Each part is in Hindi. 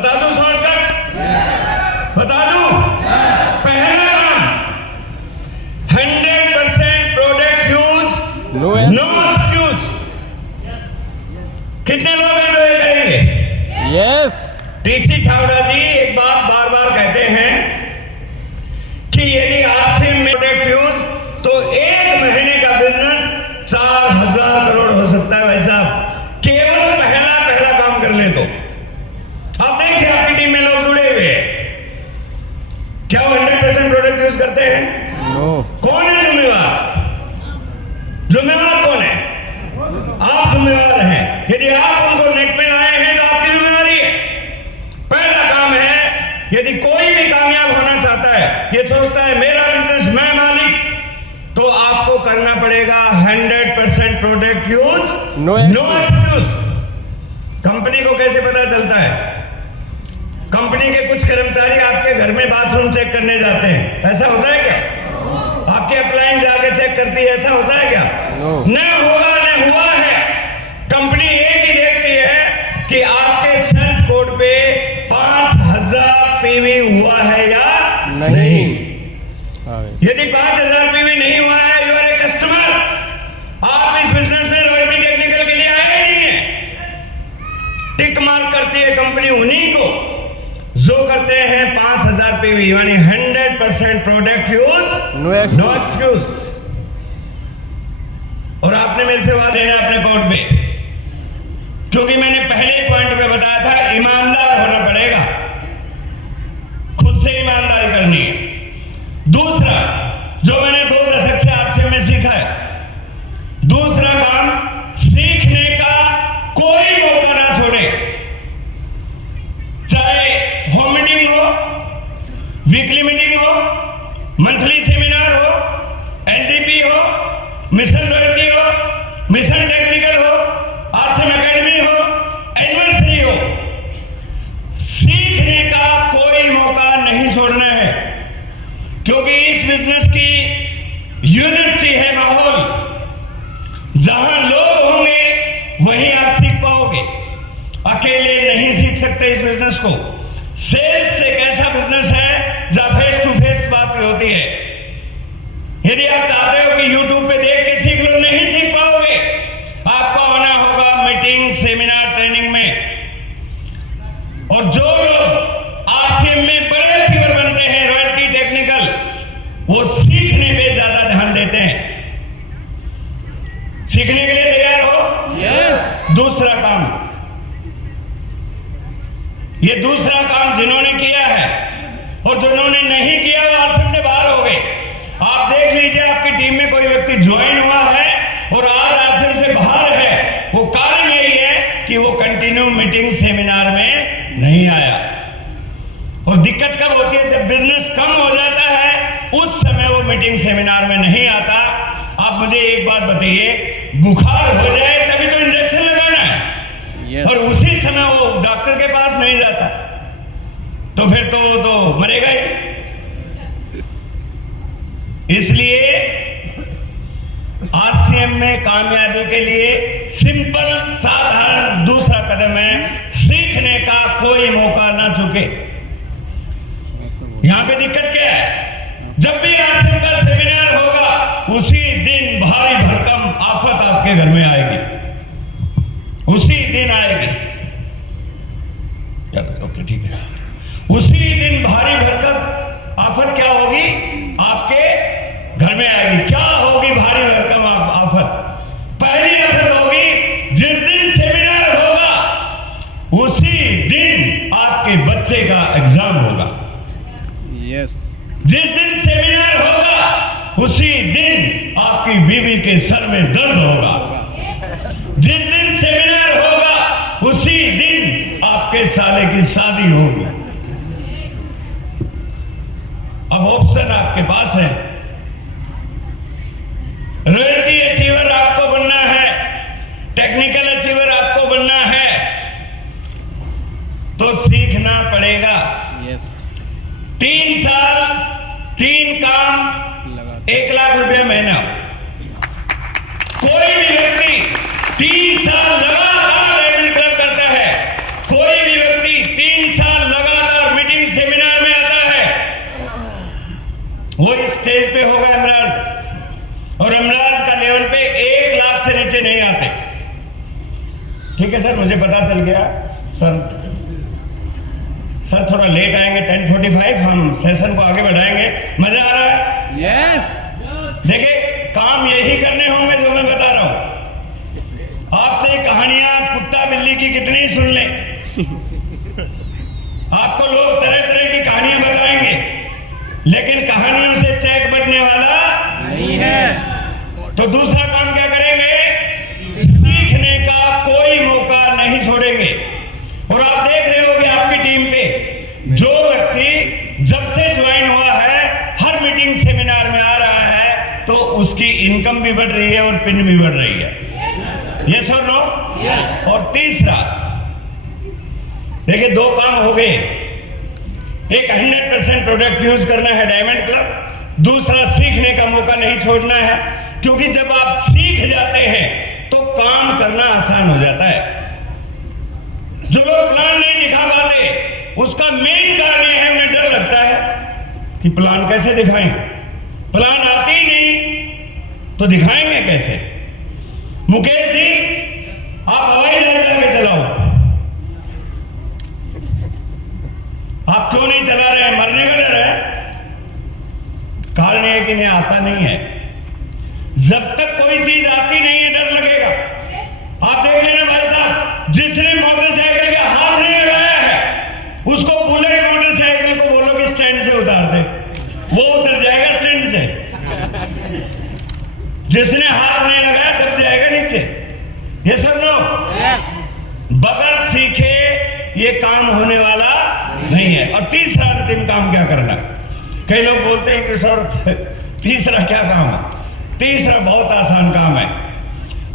बता दूं शॉर्टकट? बता दूं? पहला काम 100% प्रोडक्ट यूज नो एक्सक्यूज। कितने लोग हैं जो ये करेंगे? यस। टीसी छावड़ा जी एक बात बार बार कहते हैं कि यदि आपसे प्रोडक्ट यूज तो एक महीने का बिजनेस 4000 करोड़ हो सकता है। वैसा केवल पहला काम कर ले तो आप देखिए आपकी टीम में लोग जुड़े हुए हैं, क्या वो 100% प्रोडक्ट यूज करते हैं? नो। कौन है जिम्मेवार? जिम्मेवार कौन है? आप जिम्मेवार हैं। यदि आप उनको नेट पे लाए हैं तो आपकी जिम्मेवारी है। पहला काम है, यदि कोई भी कामयाब होना चाहता है, ये सोचता है मेरा बिजनेस मैं मालिक, तो आपको करना पड़ेगा 100% product use no excuse. Company को कैसे पता चलता है? कंपनी के कुछ कर्मचारी आपके घर में बाथरूम चेक करने जाते हैं, ऐसा होता है क्या? आपके अप्लायंस जाके चेक करती है, ऐसा होता है क्या? न होगा न हुआ है। कंपनी एक ही देखती है कि आपके सेल्फ कोड पे 5000 पीवी हुआ है या नहीं। यदि 5000 पीवी नहीं हुआ है, यू आर ए कस्टमर। आप इस बिजनेस में रॉयल्टी टेक्निकल के लिए आए नहीं है। टिक मार्क करती है कंपनी उन्हीं को जो करते हैं 5000 पीवी, यानी 100% प्रोडक्ट यूज नो एक्सक्यूज। और आपने मेरे से वादा है अपने कोड पे, क्योंकि मैंने पहले पॉइंट पे बताया था ईमानदार होना पड़ेगा, खुद से ईमानदारी करनी है। दूसरा जो मैंने 2 दशक से आपसे मैं सीखा है, दूसरा काम सीखने का कोई मौका ना छोड़े। चाहे होम मीटिंग हो, वीकली मीटिंग हो, मंथली सेमिनार हो, एलडीपी हो, मिशन रॉयल्टी हो, मिशन टेक्निकल हो, आरसीएम एकेडमी हो, एनिवर्सरी हो, सीखने का कोई मौका नहीं छोड़ना है। क्योंकि इस बिजनेस की यूनिवर्सिटी है माहौल, जहां लोग होंगे वहीं आप सीख पाओगे। अकेले नहीं सीख सकते इस बिजनेस को। सेल्स एक ऐसा बिजनेस है जहां फेस टू फेस बात होती है। यदि आप चाहते हो कि यूट्यूब पे देख के सीख लो, नहीं सीख पाओगे। आपको आना होगा मीटिंग, सेमिनार, ट्रेनिंग में। और जो लोग आरसीएम में बड़े अचीवर बनते हैं, रॉयल्टी टेक्निकल, वो सीखने पे ज्यादा ध्यान देते हैं। सीखने के लिए तैयार हो? यस। दूसरा काम, ये दूसरा काम जिन्होंने किया है और जिन्होंने नहीं किया वो आरसीएम से बाहर हो गए। आप देख लीजिए आपकी टीम में कोई व्यक्ति ज्वाइन हुआ है और आज आरसीएम से बाहर है, वो कारण यही है कि वो कंटिन्यू मीटिंग सेमिनार में नहीं आया। और दिक्कत कब होती है? जब बिजनेस कम हो जाता है, उस समय वो मीटिंग सेमिनार में नहीं आता। आप मुझे एक बात बताइए, बुखार हो जाए तभी तो इंजेक्शन लगाना है, और उसी समय वो डॉक्टर के पास नहीं जाता, तो फिर तो वो तो मरेगा ही। इसलिए आरसीएम में कामयाबी के लिए सिंपल साधारण दूसरा कदम है, सीखने का कोई मौका ना चूके। यहां पे दिक्कत क्या है? जब भी आरसीएम का सेमिनार होगा, उसी दिन भारी भरकम आफत आपके घर में आएगी, उसी दिन आएगी। ओके ठीक है। उसी दिन भारी भरकम आफत क्या होगी? आपके घर में आएगी। क्या होगी भारी भरकम आफत? पहली आफत होगी, जिस दिन सेमिनार होगा उसी दिन आपके बच्चे का एग्जाम होगा। यस। जिस दिन सेमिनार होगा उसी दिन आपकी बीवी के सर में दर्द होगा। जिस दिन सेमिनार होगा उसी दिन आपके साले की शादी होगी। अब ऑप्शन आपके पास है। रॉयल्टी अचीवर आपको बनना है, टेक्निकल अचीवर आपको बनना है, तो सीखना पड़ेगा। यस। 3 साल 3 काम 1 लाख रुपया महीना। कोई भी व्यक्ति 3 साल लगातार रॉयल्टी क्लब करता है, कोई भी व्यक्ति 3 साल है सर, मुझे पता चल गया सर थोड़ा लेट आएंगे 10:45, हम सेशन को आगे बढ़ाएंगे। मजा आ रहा है? यस। देखिए, काम यही करने होंगे जो मैं बता रहा हूं। आपसे कहानियां कुत्ता बिल्ली की कितनी सुन लें, आपको लोग तरह तरह की कहानियां बताएंगे, लेकिन कहानियों से चेक बढ़ने वाला नहीं है। तो दूसरा काम क्या करेंगे? सीखने का कोई मौका नहीं छोड़ेंगे। और आप देख रहे होंगे आपकी टीम पे जो व्यक्ति जब से ज्वाइन हुआ है हर मीटिंग सेमिनार में आ रहा है, तो उसकी इनकम भी बढ़ रही है और पिन भी बढ़ रही है। यस और नो? यस। और तीसरा, देखिए, दो काम हो गए। एक 100% प्रोडक्ट यूज करना है डायमंड क्लब, दूसरा सीखने का मौका नहीं छोड़ना है, क्योंकि जब आप सीख जाते हैं तो काम करना आसान हो जाता है। जो लोग प्लान नहीं दिखा पाते, उसका मेन कारण यह है, उन्हें डर लगता है कि प्लान कैसे दिखाएं। प्लान आती ही नहीं तो दिखाएंगे कैसे? मुकेश जी, आप हवाई जहाज जाके चलाओ। आप क्यों नहीं चला रहे हैं? मरने का डर है? कारण यह है कि इन्हें आता नहीं है। जब तक कोई चीज आती नहीं है, डर लगेगा। आप देख लेना भाई साहब, जिसने मोटरसाइकिल का हाथ नहीं लगाया है, उसको बुलेट मोटरसाइकिल को बोलो कि स्टैंड से उतार दे, वो उतर जाएगा स्टैंड से। जिसने हाथ नहीं लगाया दब जाएगा नीचे। ये सब लोग बगैर सीखे ये काम होने वाला नहीं है। और तीसरा अंतिम काम क्या करना? कई लोग बोलते हैं कि सर तीसरा क्या काम है? तीसरा बहुत आसान काम है,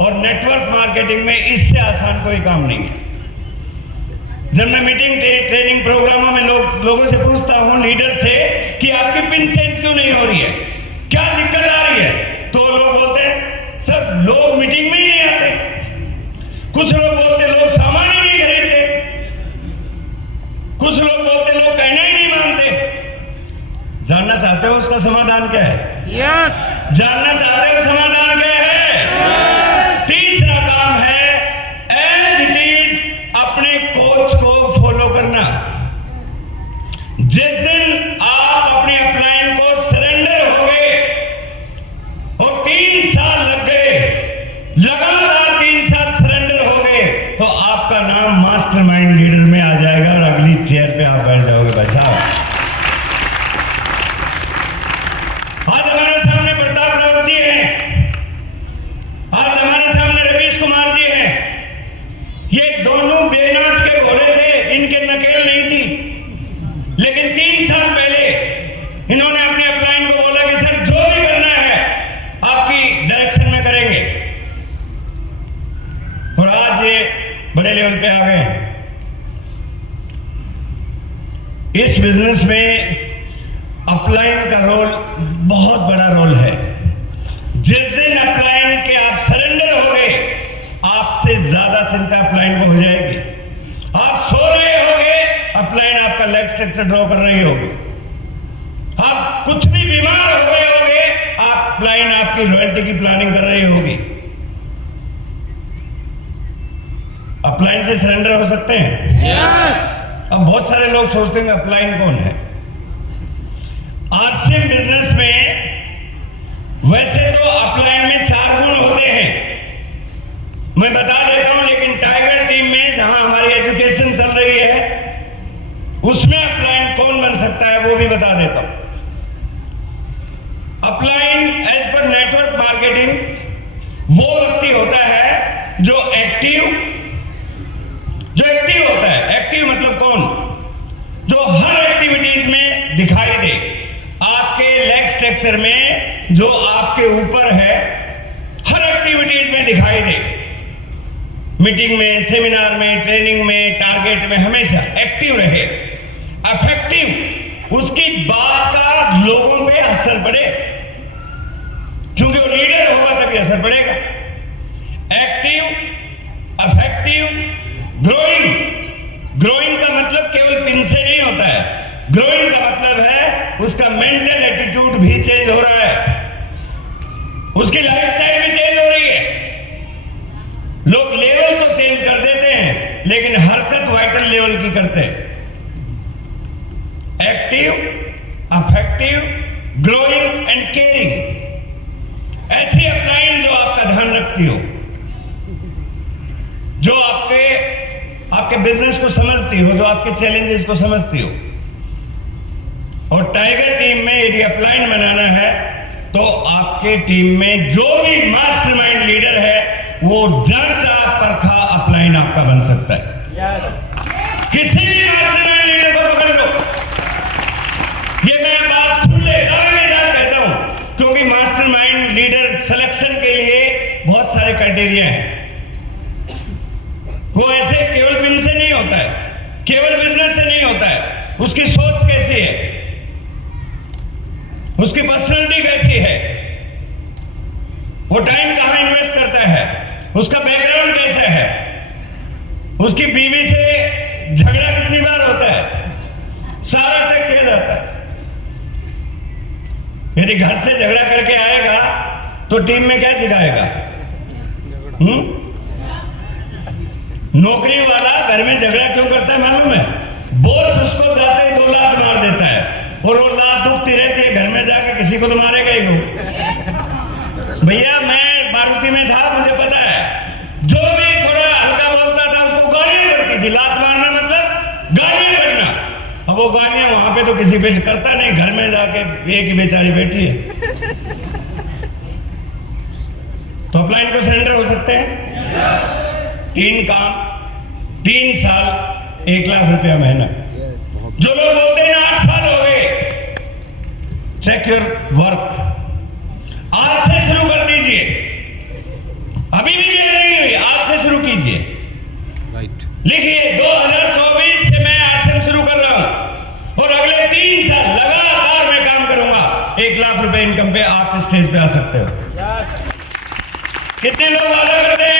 और नेटवर्क मार्केटिंग में इससे आसान कोई काम नहीं है। जब मैं मीटिंग ट्रेनिंग प्रोग्रामों में लोगों से पूछता हूं, लीडर से, कि आपकी पिन चेंज क्यों नहीं हो रही है, क्या दिक्कत आ रही है, तो लोग बोलते हैं सर लोग मीटिंग में ही नहीं आते। कुछ लोग बोलते लोग सामान ही नहीं खरीदते, कुछ लोग बोलते लोग कहना ही नहीं मानते। जानना चाहते हो उसका समाधान क्या है? यस। जानना चाहते हो समाधान क्या है? तीसरा काम है एज इट इज अपने कोच को फॉलो करना। जिस दिन आप अपने अपलाइन को सरेंडर हो गए और 3 साल लग गए, लगातार 3 साल सरेंडर हो गए, तो आपका नाम मास्टरमाइंड लीडर में आ जाएगा और अगली चेयर पे आप बैठ जाओगे भाई साहब। आज हमारे सामने प्रताप राव जी हैं, आज हमारे सामने रवीश कुमार जी हैं। ये दोनों बेनाथ के घोड़े थे, इनके नकेल नहीं थी, लेकिन 3 साल पहले इन्होंने अपने अपलाइन को बोला कि सर जो भी करना है आपकी डायरेक्शन में करेंगे, और आज ये बड़े लेवल पे आ गए हैं। इस बिजनेस में अपलाइन का रोल बहुत बड़ा रोल है। जिस दिन अपलाइन के आप सरेंडर हो गए, आपसे ज्यादा चिंता अपलाइन को हो जाएगी। आप सो रहे होगे, अपलाइन आपका लेग स्ट्रक्चर ड्रॉ कर रही होगी। आप कुछ भी बीमार हो गए होगे, अपलाइन आपकी रॉयल्टी की प्लानिंग कर रही होगी। अपलाइन से सरेंडर हो सकते हैं? यस। अब बहुत सारे लोग सोचते हैं अपलाइन कौन है। आरसीएम बिजनेस में वैसे तो अपलाइन में 4 गुण होते हैं, मैं बता देता हूं, लेकिन टाइगर टीम में जहां हमारी एजुकेशन चल रही है, उसमें अपलाइन कौन बन सकता है वो भी बता देता हूं। Upline as per network marketing वो व्यक्ति होता है जो एक्टिव होता है। एक्टिव मतलब कौन? जो हर एक्टिविटीज में दिखाई दे, आपके लेग स्ट्रक्चर में जो आपके ऊपर है, हर एक्टिविटीज में दिखाई दे। मीटिंग में, सेमिनार में, ट्रेनिंग में, टारगेट में हमेशा एक्टिव रहे, अफेक्टिव, उसकी बात का लोगों पे असर पड़े, क्योंकि वो लीडर होगा तभी असर पड़ेगा। एक्टिव, अफेक्टिव, ग्रोइंग का मतलब केवल पिन से नहीं होता है। ग्रोइंग का मतलब है उसका मेंटल एटीट्यूड भी चेंज हो रहा है, उसकी लाइफस्टाइल भी चेंज हो रही है। लोग लेवल तो चेंज कर देते हैं, लेकिन हरकत वाइटल लेवल की करते हैं। Active, affective, growing and caring, ऐसी अपलाइन जो आपका ध्यान रखती हो, जो आपके बिजनेस को समझती हो, जो आपके चैलेंजेस को समझती हो। और टाइगर टीम में यदि अपलाइन बनाना है तो आपके टीम में जो भी मास्टरमाइंड लीडर है वो जांचा परखा अपलाइन आपका बन सकता है। किसी भी मास्टरमाइंड लीडर को पकड़ लो, ये मैं बात खुले दावे के साथ कहता हूं, क्योंकि मास्टरमाइंड लीडर सिलेक्शन के लिए बहुत सारे क्राइटेरिया हैं। वो ऐसे केवल बिन से नहीं होता है, केवल बिजनेस से नहीं होता है। उसकी सोच कैसी है, उसकी पर्सनालिटी कैसी है, वो टाइम कहां इन्वेस्ट करता है, उसका बैकग्राउंड कैसा है, उसकी बीवी से झगड़ा कितनी बार होता है, सारा चेक किया जाता है। यदि घर से झगड़ा करके आएगा तो टीम में क्या सिखाएगा? नौकरी वाला घर में झगड़ा क्यों करता है मालूम है? बॉस उसको जाते ही 2 लात मार देता है और वो लात दुखती रहती है, घर में जाके किसी को तो मारेगा ही वो। भैया मैं मारुति में था, मुझे पता है, जो भी थोड़ा हल्का बोलता था उसको गालियां पड़ती थी। लात मारना मतलब गालियां पड़ना। अब वो गालियां वहां पे तो किसी पे करता नहीं, घर में जाके एक ही बेचारी बैठी है। तो अपलाइन को सरेंडर हो सकते हैं। 3 काम, 3 साल, 1 लाख रुपया महीना। जो लोग बोलते हैं 8 साल हो गए, चेक योर वर्क। आज से शुरू कर दीजिए, अभी भी ये नहीं हुई, आज से शुरू कीजिए। राइट। लिखिए 2024 से मैं आश्रम शुरू कर रहा हूं और अगले 3 साल लगातार मैं काम करूंगा। 1 लाख रुपए इनकम पे आप स्टेज पे आ सकते हो। कितने लोग वादा करते हैं?